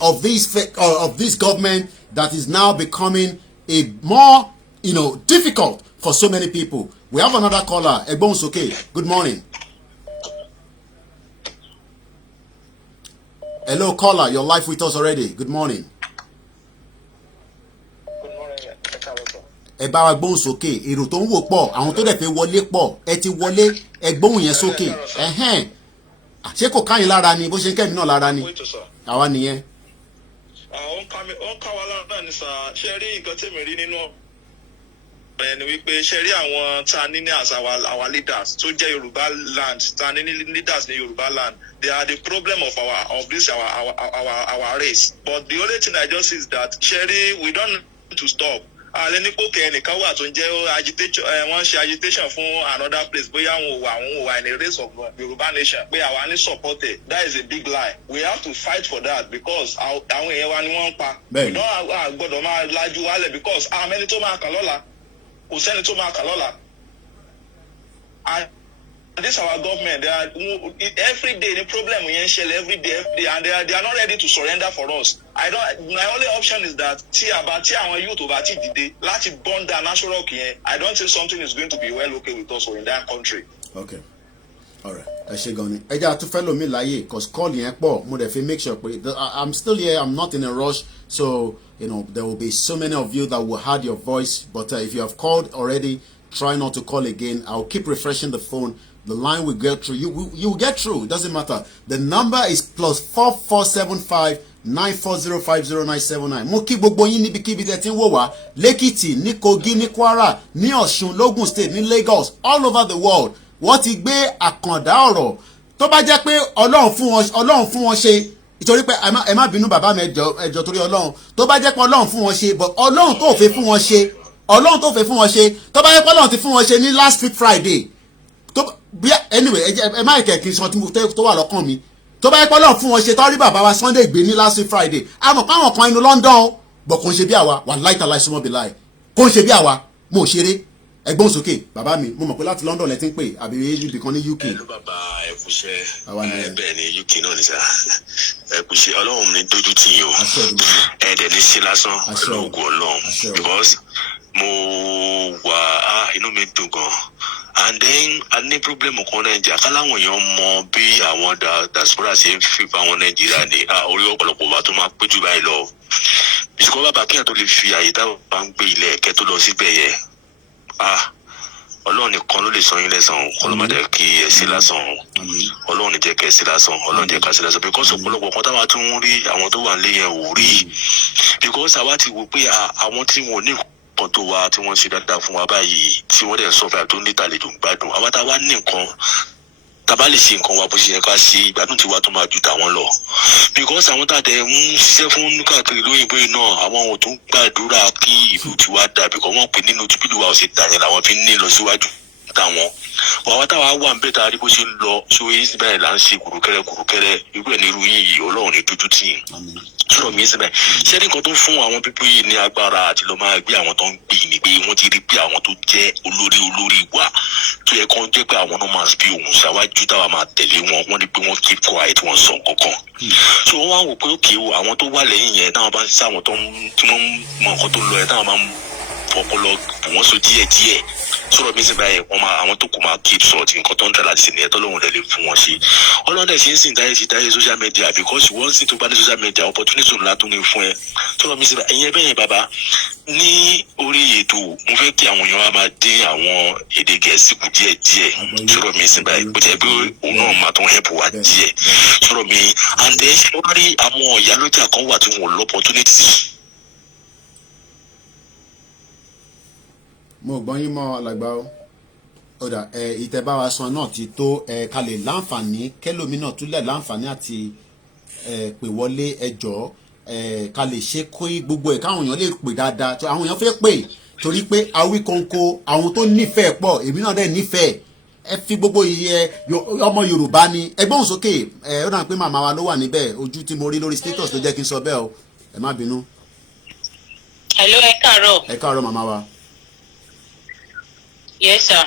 of this government that is now becoming a more, difficult for so many people. We have another caller. Egbon okay. Good morning. Hello, caller. You're live with us already. Good morning. Good morning. Ẹ bá wa gbóhùn sókè. Èrò tó ń wò pọ̀. Àwọn tó dẹ̀ fẹ́ wọlé pọ̀. Ẹ ti wọlé. Ẹ gbóhùn yẹn sókè. Ṣé kò káyìn lára ni? Bó ṣe ń kẹ́mi náà lára ni? Àwa nìyẹn. Ó ń ká wa lára ní sà. Ṣé rí nǹkan tí mi rí nínú ni wípé ṣe rí àwọn tá a ní ní as our leaders tó jẹ́ Yorùbá land tá a ní ní leaders ní Yorùbá land, they are the problem of our race. But the only thing I just see is that ṣe rí we don't need to stop. Àlẹ́ ní kókè ẹnìkan wà tó ń jẹ́ agitation, wọ́n ṣe agitation fún another place bóyá àwọn ò wà in a race of Yorùbá nation pé àwa ní supported. That is a big lie. We have to fight for that because àwọn èèyàn wa ni wọ́n ń pa. We don't gbọ́dọ̀ máa lajú wálẹ̀ because àmẹ́ni tó máa kàn lọ́la. Kò sẹ́ni tó máa kà lọ́la. And this our government, they are every day the problem yẹn ṣẹlẹ̀ every day and they are not ready to surrender for us. My only option is that tí àwọn youth ò bá ti dìde láti burn down national rock yẹn, I don't think something is going to be well okay with us or in that country. Okay. All right. Ẹ ṣé gan ni. Ẹ jẹ́ àtúfẹ́ lómi láyé cause call yẹn pọ̀ mo dẹ̀ fi make sure pé I'm still here, I'm not in a rush, so there will be so many of you that will hear your voice, but if you have called already, try not to call again. I'll keep refreshing the phone. The line will get through. You will get through. It doesn't matter. The number is +4475 9405079. Mo kí gbogbo yín níbikíbi tẹ́ ti ń wò wá lẹ́kìtì ní Kogi ní Kwara ní Ọ̀ṣun lógùn state ní Lagos all over the world. Wọ́n ti gbé àkàndá ọ̀rọ̀ tó bá jẹ́ pé Ọlọ́run fún wọn ṣe ìtorí pé ẹ má bínú bàbá mi ẹjọ́ torí Ọlọ́run tó bá jẹ́ pé Ọlọ́run fún wọn ṣe but Ọlọ́run tó fẹ́ fún wọn ṣe tó bá jẹ́ pé Ọlọ́run ti fún wọn ṣe ní last week Friday tó bí anyway ẹ má kẹ̀ kí n sọ tó wà lọ́kàn mi tó bá jẹ́ pé Ọlọ́run fún wọn ṣe tó rí bàbá wa Sunday gbé ní last week Friday àmọ́ pé àwọn kan inú London bọ̀ kò ń ṣe bí àwa wà láìta láì súnmọ́ bí láì kò ń ṣe bí àwa mo ṣeré ẹgbọ́n sókè bàbá mi mo mọ̀ pé láti London lẹ ti ń pè àbí ibi kan ní UK. ẹnu bàbá ẹkúṣẹ́ bẹ́ẹ̀ ni UK náà ní sá ẹkúṣẹ́ Ọlọ́run ní dójú tì yín o ẹ̀ẹ́dẹ̀ ní ṣe lásán pẹ̀lú ògùn Ọlọ́run because mo wà inú mi dùn gan and then a ní problem kan Nàìjíríà káláwọn èèyàn mọ bí àwọn diaspora ṣe ń fi fáwọn Nàìjíríà ní orí ọ̀pọ̀lọpọ̀ wa tó máa péjú báyìí lọ bisikọ́ bàbá kéèyàn tó lè fi àyè táwọn bá ń gbé ilẹ̀ ẹ̀kẹ́ tó lọ síbẹ̀ yẹn Ọlọ́run nìkan ló lè sọ yín lẹ́san ọlọ́mọdé kí ẹ sí lásán Ọlọ́run jẹ́ kẹ́ sí lásán Ọlọ́run jẹ́ ká sí lásán because ọ̀pọ̀lọpọ̀ kan táwa tún ń rí àwọn tó wà nílé yẹn ò rí because àwa ti wò pé àwọn tí wọn ò ní nǹkan tó wa tí wọ́n ṣe dáadáa fún wa báyìí tí wọ́n dẹ̀ ń sọ́fà tó ń lé tàlejò ń gbádùn àwa táwa ní nǹkan tàbá lè ṣe nǹkan wa bó ṣe yẹ ká ṣe ìgbádùn tiwa tó máa ju tàwọn lọ because àwọn tàdé ń ṣiṣẹ́ fún káàkiri lóyìnbó yìí náà àwọn ò tún gbàdúrà kí ìlú tiwa dà because wọ́n pè nínú tíbílù wa ò ṣe dà yẹn làwọn fi ń ní lọ síwájú táwọn wàá táwa wà ń bẹ tá a rí bó ṣe ń lọ ṣó yé síbẹ̀ là ń ṣe kùrùkẹ́rẹ́ irú ẹ̀ ní irú yín yìí Ọlọ́run ní dúdú tì yín sọ̀rọ̀ mi síbẹ̀ ṣé ní nǹkan tó fún àwọn pípé yìí ní agbára àti lọ́ọ́ máa gbé àwọn tó ń gbé ní pé wọ́n ti rí pé àwọn tó jẹ́ olórí wa tó yẹ kán jẹ́ pé àwọn náà máa fi ohùn ṣáwájú táwa máa tẹ̀lé wọn ní pé wọ́n keep quiet wọ́n sọ kankan so wọ́n wá wò pé òkè o àwọn tó wà lẹ́yìn yẹn táwọn bá ń ṣe àwọn tí wọ́n mọ nǹkan tó lọ yẹn táwọn máa ń fọpọlọ wọ́n so díẹ̀ sọ̀rọ̀ mi sì báyìí àwọn tó kù máa keep short nǹkan tó ń tẹ̀ láti sìn ní ẹ̀tọ́ lóhùn rẹ̀ lè fún wọn ṣe ọlọ́dẹ ṣe ń sìn dáyé social media because wọ́n sì tó bá ní social media opportunity ńlá tó ní fún ẹ sọ̀rọ̀ mi sì báyìí ẹ̀yẹ bẹ́yẹn bàbá ní orí ètò mo fẹ́ kí àwọn èèyàn wa máa dín àwọn èdè Gẹ̀ẹ́sì kù díẹ̀ sọ̀rọ̀ mi sì báyìí bó jẹ́ pé òun náà máa tún help wa díẹ̀ sọ̀rọ̀ mi and then ṣé wọ́n rí àwọn ìyálọ́jà kan wà tí wọ́n lọ opportunity. mo gbọ́n yín mọ́ alàgbà ọ̀dà ìtẹ̀bá wa san náà ti tó ká lè láǹfààní kẹlòmínà túlẹ̀ láǹfààní àti pè wọlé ẹjọ́ ká lè ṣe kó gbogbo ẹ̀ káwọn èèyàn lè pè dáadáa tó àwọn èèyàn fẹ́ pè torí pé Awikonko àwọn tó nífẹ̀ẹ́ pọ̀ èmi náà dẹ̀ nífẹ̀ẹ́ ẹ fi gbogbo iye ọmọ Yorùbá ni ẹgbọ́n sókè ó dà pé màmá wa ló wà níbẹ̀ ojú tí mo rí lórí status ló jẹ́ kí n sọ bẹ́ẹ̀ o ẹ má bínú. Hello, ẹ káàárọ̀. Ẹ káàárọ̀ màmá wa. Yes sir.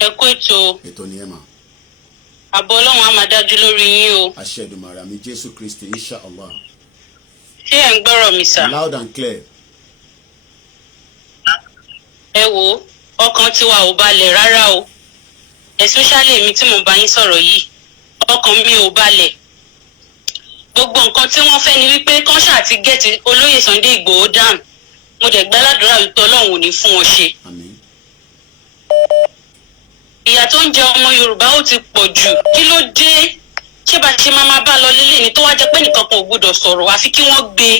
Ẹ kú ètò. Ètò ni ẹ mà. Ààbò Ọlọ́run á máa dájú lórí yín o. Àṣẹ Èdùmàrè àmì Jésù Kristi insha Allah. Ṣé ẹ̀ ń gbọ́rọ̀ mi sà? Loud and clear. Ẹ wo ọkàn tiwa ò balẹ̀ rárá o. Especially èmi tí mo bá yín sọ̀rọ̀ yìí. Ọkàn mi ò balẹ̀. Gbogbo nǹkan tí wọ́n fẹ́ ni wípé kán ṣáà ti gẹ̀ẹ́tì olóyè Sunday Igboho down. Mo dẹ̀ gbàládùra wípé Ọlọ́run ò ní fún wọn ṣe. Àmín. Ìyà tó ń jẹ ọmọ Yorùbá ó ti pọ̀ jù. Kí ló dé? Ṣé bá ṣe máa bá lọ lélẹ̀ ni tó wá jẹ́ pé nìkan kan ò gbọdọ̀ sọ̀rọ̀ àfi kí wọ́n gbé.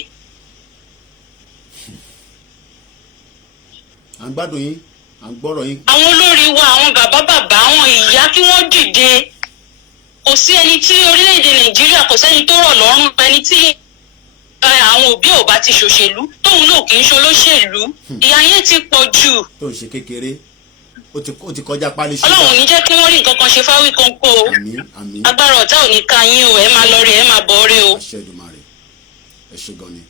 À ń gbádùn yín à ń gbọ́rọ̀ yín. Àwọn olórí wa àwọn bàbá àwọn ìyá kí wọ́n dìde. Kò sí ẹni tí orílẹ̀-èdè Nàìjíríà kò sẹ́ni tó rọ̀ lọ́rùn ẹni tí àwọn òbí ò bá ti ṣòṣèlú tóun náà kì í ṣe olóṣèlú. Ìyà yẹn ti pọ̀ jù. Tó ń ṣe kékeré ó ti kọjá pálí ṣúgà. Ọlọ́run ò ní jẹ́ kí wọ́n rí nǹkan kan ṣe f'Awikonko o. Àmín àmín. Agbára ọ̀tá ò ní ka yín o ẹ máa lọ rí ẹ máa bọ̀ rí o. Àṣẹ Èdùmàrè ẹ ṣé gan ni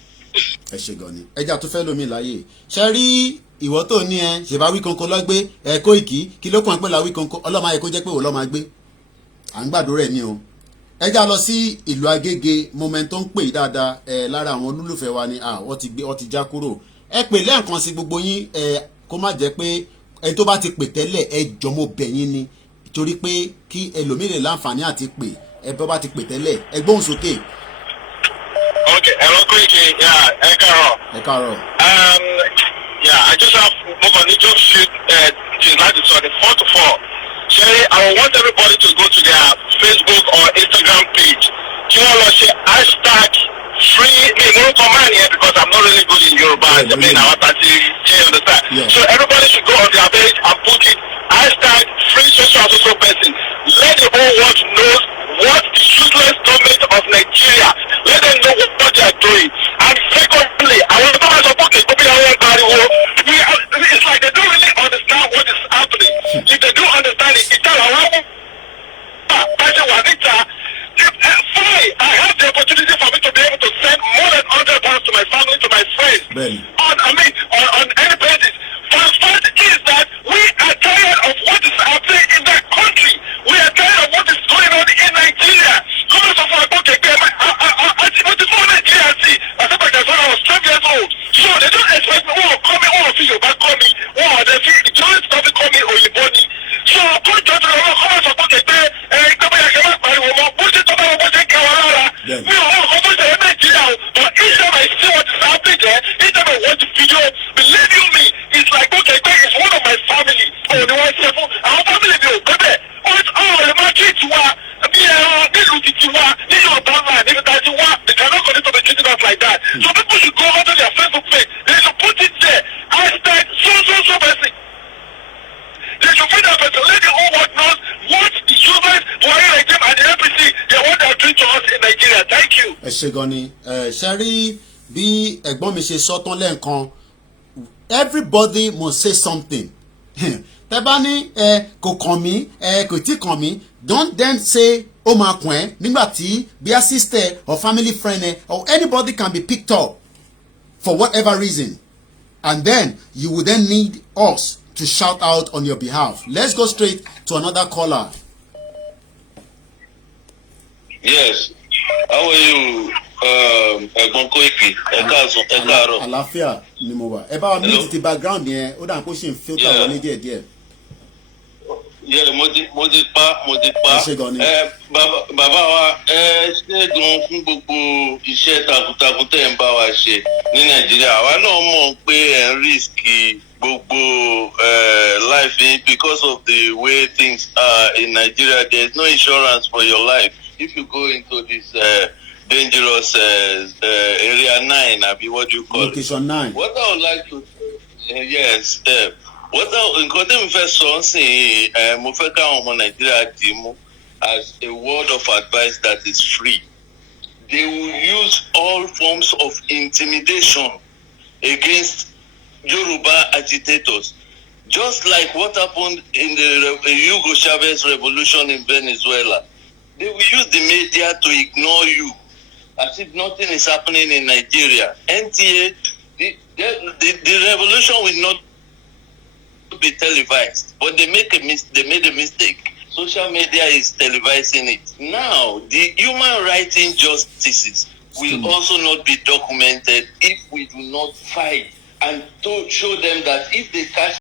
ẹ ṣé gan ni ẹja tó fẹ́ lómi láyè ṣe rí ìwọ tó ní ẹ ṣèbá Awikonko lọ́gbé ẹ Koiki kí ló kàn pé la Awikonko ọlọ́mọ ayẹ kó jẹ́ pé òun lọ́ máa gbé à ń gbàdúrà ẹ̀ ní o ẹja lọ sí ìlú Agége moment tó ń pè dáadáa lára àwọn olólùfẹ́ wa ni wọ́n ti já kúrò ẹ pè lẹ́ẹ̀kan sí gbogbo yín kó má jẹ́ pé ẹni tó bá ti pè tẹ́lẹ̀ ẹ jọmọ bẹ̀yìn ni torí pé kí ẹlòmíràn láǹfààní àti pè ẹ bọ́ bá ti pè tẹ́lẹ̀ ẹ gbóhùn sókè. Ok, hello Koiki, ẹ káàárọ̀. Ẹ káàárọ̀. I just have mo kàn ní just shoot things like this on the 4 to 4. Sherry, I want everybody to go to their Facebook or Instagram page. Kí wọ́n lọ ṣe hashtag free me no command here because I'm not really good in Yoruba. I mean, I want to you understand. Yeah. So everybody should go on their page and put it hashtag free social person. Let the whole world know what the useless government of Nigeria. Let them know what they are doing. And secondly, I want to support it's like they don't really understand what is happening. If they do understand it, it's fine. I have the opportunity for me to be able to send more than 100 pounds to my family, to my friends. On any basis. First is that we are tired of what is happening in that country. We are tired of what is going on in Nigeria. Come on, so far, okay, what is going on in Nigeria? I said, like, I was 12 years old. So they don't expect me, call me, see you back, call me, they see the journalists don't call me or your body. So, come to the come on, so okay, come here, come on, push it to the but each time I see what is happening there, each time I watch the video, believe you me, it's like, okay, it's one of my family. Oh, the one seven, our family will go there. Oh, it's all the market to what? They cannot continue to be treating us like that. So people should go onto their Facebook page. They should put it there. Hashtag so basic. They should put that person. Let the whole world knows what the children, Buhari regime and the APC, what they are doing to us in Nigeria. Thank you. Ẹ ṣé gan ni ṣe rí bí ẹ̀gbọ́n mi ṣe sọ tán lẹ́ẹ̀kan everybody must say something tẹ́ bá ní kò kàn mí kò tí kàn mí don't then say ó máa kàn ẹ́ nígbà tí bí a sister or family friend or anybody can be picked up for whatever reason and then you will then need us to shout out on your behalf. Let's go straight to another caller. Yes. How are you, Ẹ̀gbọ́n Koiki? Ẹ káàárọ̀. Àlàáfíà ni mo wà. Ẹ bá wa mute ti background yẹn, ó dà kó ṣe ń filter wọlé díẹ̀díẹ̀. Yeah, mo ti pa. Ẹ ṣé gan ni. Bàbá wa ṣé gan fún gbogbo iṣẹ́ takuntakun tẹ́ ń bá wa ṣe ní Nàìjíríà. Àwa náà mọ̀ pé ẹ̀ ń risk gbogbo life because of the way things are in Nigeria. There is no insurance for your life if you go into this dangerous area 9, abi what do you call Location 9. What I would like to yes, nǹkan tí mo fẹ́ sọ sí mo fẹ́ káwọn ọmọ Nàìjíríà dì mú as a word of advice that is free. They will use all forms of intimidation against Yoruba agitators. Just like what happened in the Hugo Chavez revolution in Venezuela. They will use the media to ignore you as if nothing is happening in Nigeria. NTA, the revolution will not be televised, but they made a mistake. Social media is televising it. Now, the human rights injustices will also not be documented if we do not fight and to show them that if they catch